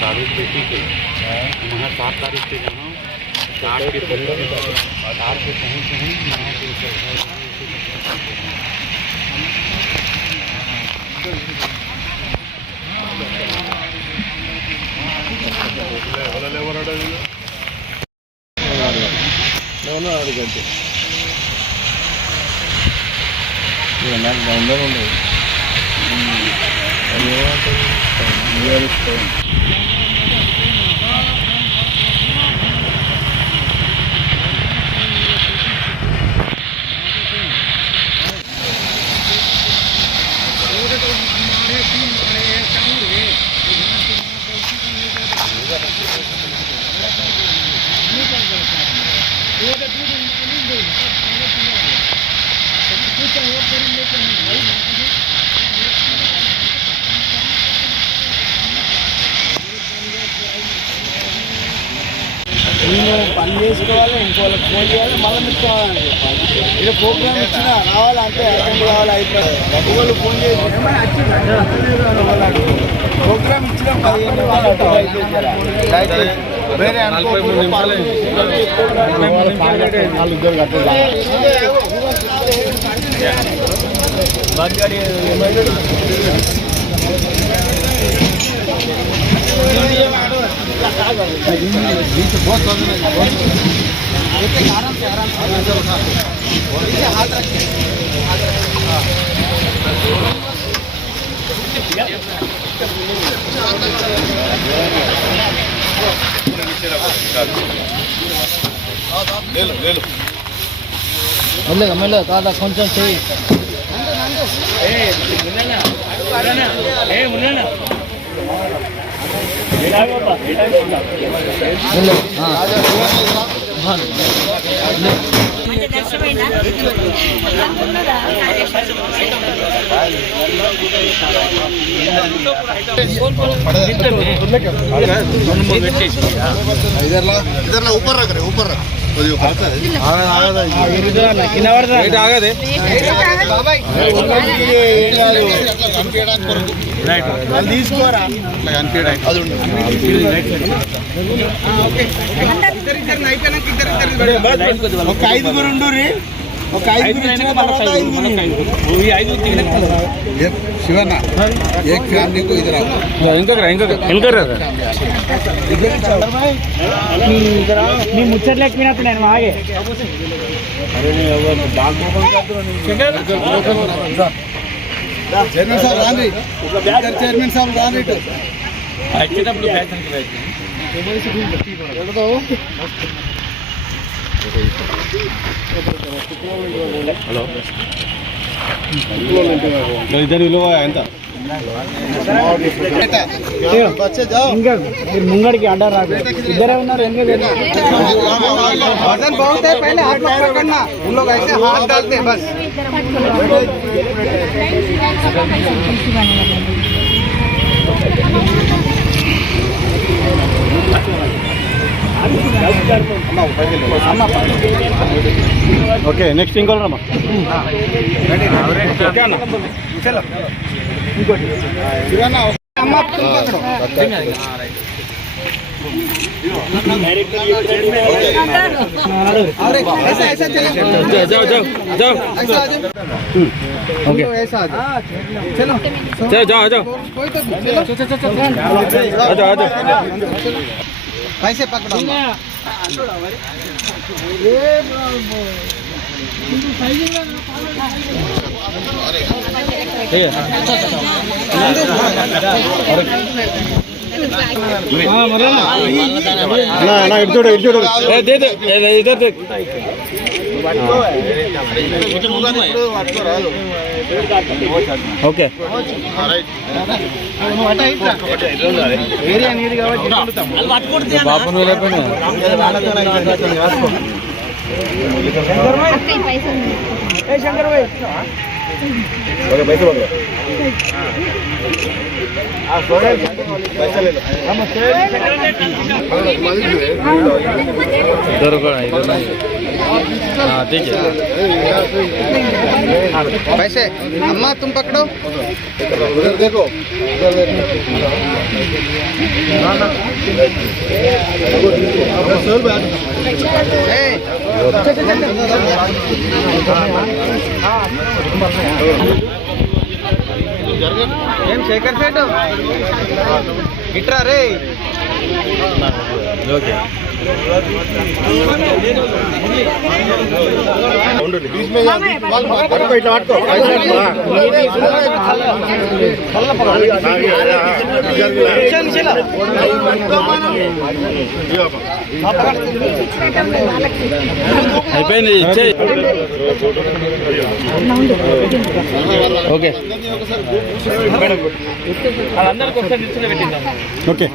तारीख देखी के वहाँ 7 तारीख से जाना 8 के पहले 8 के पहुँच गए यहाँ పని చేసుకోవాలి, ఇంకోళ్ళకి ఫోన్ చేయాలి, మళ్ళీ పెట్టుకోవాలి. ఇక ప్రోగ్రామ్ ఇచ్చినా రావాలి అంటే అటెండ్ కావాలి. అయిపోయింది ఒకళ్ళు ఫోన్ చేసి ప్రోగ్రామ్ ఇచ్చిన 15 నిమిషాలు అయిపోయింది. వేరే మెల్లగా కాదా కొంచెం చెయ్యి. इधर ऊपर रख रहे ऊपर रख ఆగదే తీసుకోరా ఒక 5 ఉండుర్రి. ఒక 5 శివన్న एक फैमिली को इधर మీ ముచ్చట లేకపోయినప్పుడు నేను ఆగే చైర్మన్ సాబ్ రాండి, చైర్మన్ సాబ్ రాండి. హలో ఇద్దరు విలువ ఎంత? ఇంకా మీరు ముంగడికి అడ్డా రాదు, ఇద్దరే ఉన్నారు. ఓకే నెక్స్ట్ ఇంకోటి రమ్మా. पैसे पकड़ो ఇటు చూడు ఇద్దరు ఓకే ఏరియా నీది కాబట్టి पैसे अम्मा तुम पकड़ो उधर देखो ఏం శేఖర్ సేట్ ఇట్రా రే ఓకే అయిపోయింది ఓకే వాళ్ళందరికీ ఒకసారి నిల్చుని పెట్టిందాం ఓకే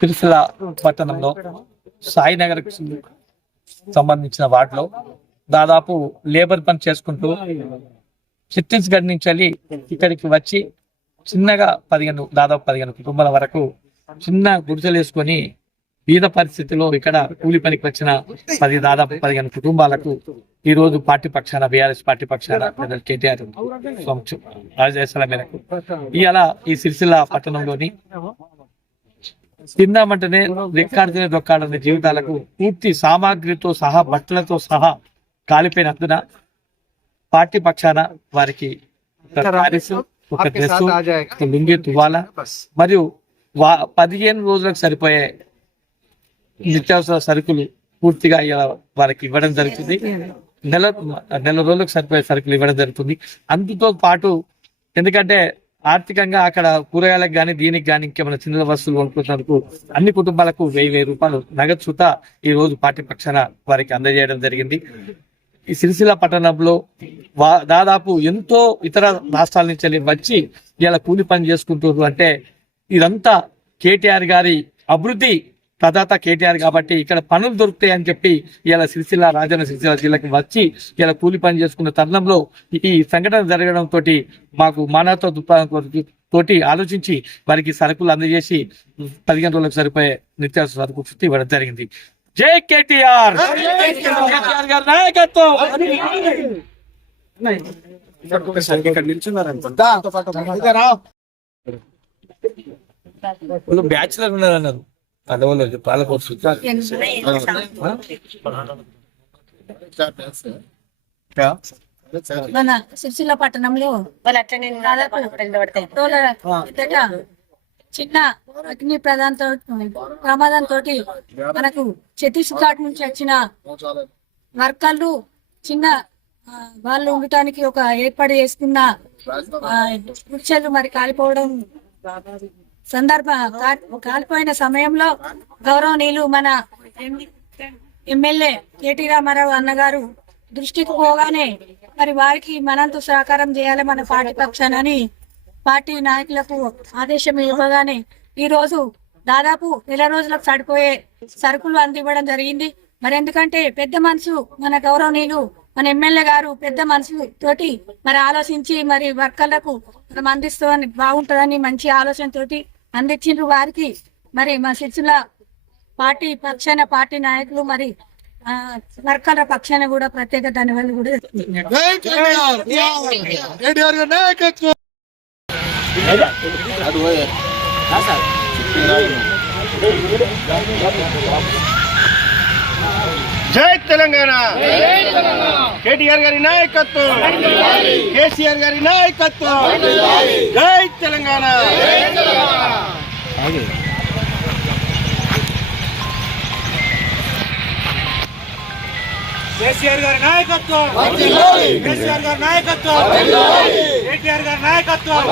సిరిసిల్ల పట్టణంలో సాయినగర్ సంబంధించిన వార్డులో దాదాపు లేబర్ పని చేసుకుంటూ ఛత్తీస్గఢ్ నుంచి వెళ్ళి ఇక్కడికి వచ్చి చిన్నగా దాదాపు 15 కుటుంబాల వరకు చిన్న గుడిసెలు వేసుకొని బీద పరిస్థితిలో ఇక్కడ కూలి పనికి వచ్చిన దాదాపు 15 కుటుంబాలకు ఈ రోజు పార్టీ పక్షాన బీఆర్ఎస్ పార్టీ పక్షాన కేటీఆర్ రాజేశాల మేరకు ఇవాళ ఈ సిరిసిల్ల పట్టణంలోని తిందామంటేనే రెక్కాడితేనే దొక్కాడనే జీవితాలకు పూర్తి సామాగ్రితో సహా బట్టలతో సహా కాలిపోయినందున పార్టీ పక్షాన వారికి ఒక డ్రెస్ లుంగి తువాలా మరియు 15 రోజులకు సరిపోయే నిత్యావసర సరుకులు పూర్తిగా వారికి ఇవ్వడం జరుగుతుంది. నెల రోజులకు సరిపోయే సరుకులు ఇవ్వడం జరుగుతుంది. అందుతో పాటు ఎందుకంటే ఆర్థికంగా అక్కడ కూరగాయలకు కానీ దీనికి కానీ ఇంకేమైనా చిన్న వస్తువులు కొనుక్కున్నందుకు అన్ని కుటుంబాలకు 1000 రూపాయలు నగదు సుత ఈ రోజు పార్టీ పక్షాన వారికి అందజేయడం జరిగింది. ఈ సిరిసిల్ల పట్టణంలో దాదాపు ఎంతో ఇతర రాష్ట్రాల నుంచి వచ్చి ఇలా కూలి పని చేసుకుంటున్నారు. అంటే ఇదంతా కేటీఆర్ గారి అభివృద్ధి ప్రదాత కేటీఆర్ కాబట్టి ఇక్కడ పనులు దొరుకుతాయి అని చెప్పి ఇలా రాజన్న సిరిసిల్ల జిల్లాకి వచ్చి ఇలా కూలి పని చేసుకున్న తరుణంలో ఈ సంఘటన జరగడం తోటి మాకు మానవతా దృక్పథం తోటి ఆలోచించి వారికి సరుకులు అందజేసి 15 రోజులకు సరిపోయే నిత్యావసర సరుకు చుట్టూ ఇవ్వడం జరిగింది. జై కేటీఆర్, కేటీఆర్ గారి నాయకత్వం. బ్యాచులర్ ఉన్నారన్నారు అడవులు పాలకోసు మన సిరిసిల్ల పట్టణంలో చిన్న అగ్ని ప్రమాదంతో మనకు ఛత్తీస్గఢ్ నుంచి వచ్చిన వర్కర్లు చిన్న వాళ్ళు ఉండటానికి ఒక ఏర్పాటు చేసుకున్న వృక్షాలు మరి కాలిపోవడం కాలిపోయిన సమయంలో గౌరవనీయులు మన ఎమ్మెల్యే కేటీ రామారావు అన్నగారు దృష్టికి పోగానే మరి వారికి మనంతు సహకారం చేయాలి మన పార్టీ పక్షానని పార్టీ నాయకులకు ఆదేశం ఇవ్వగానే ఈ రోజు దాదాపు 1 రోజులకు సరిపోయే సరుకులు అందివ్వడం జరిగింది. మరి ఎందుకంటే పెద్ద మనసు మన గౌరవనీయులు మన ఎమ్మెల్యే గారు పెద్ద మనసు తోటి మరి ఆలోచించి మరి వర్కర్లకు మనం అందిస్తామని బాగుంటుందని మంచి ఆలోచన తోటి అందించిండ్రు. వారికి మరి మా సిరిసిల్ల పార్టీ పక్షాన పార్టీ నాయకులు మరి వర్కర్ల పక్షాన కూడా ప్రత్యేక ధన్యవాదాలు కూడా. జై తెలంగాణ, కేటీఆర్ గారి నాయకత్వం, కేసీఆర్ గారి నాయకత్వం. జై తెలంగాణ. కేసీఆర్ గారి నాయకత్వం, కేసీఆర్ గారి నాయకత్వం, కేటీఆర్ గారి నాయకత్వం.